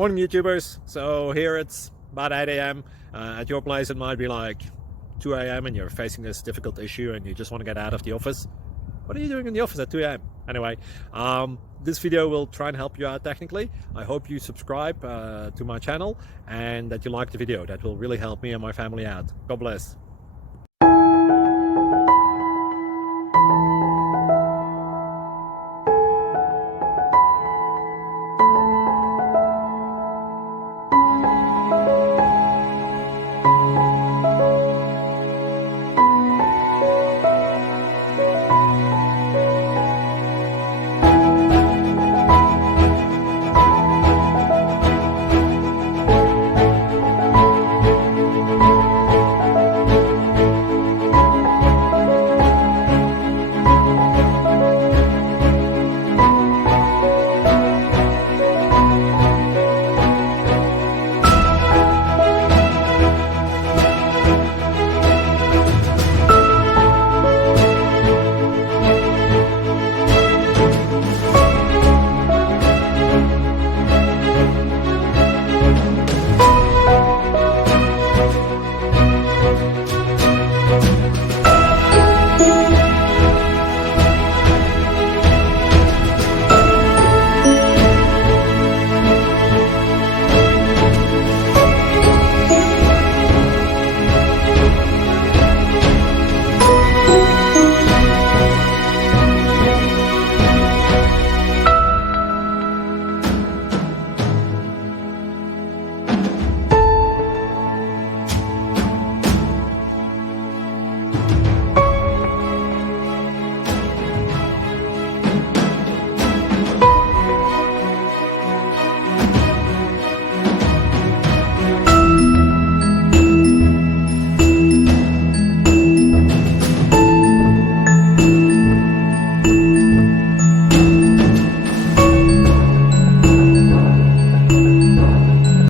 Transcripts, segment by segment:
Morning YouTubers. So here it's about 8 a.m. At your place it might be like 2 a.m. and you're facing this difficult issue and you just want to get out of the office. What are you doing in the office at 2 a.m.? Anyway, this video will try and help you out technically. I hope you subscribe to my channel and that you like the video. That will really help me and my family out. God bless.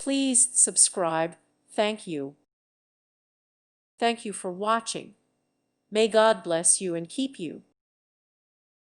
Please subscribe. Thank you. Thank you for watching. May God bless you and keep you.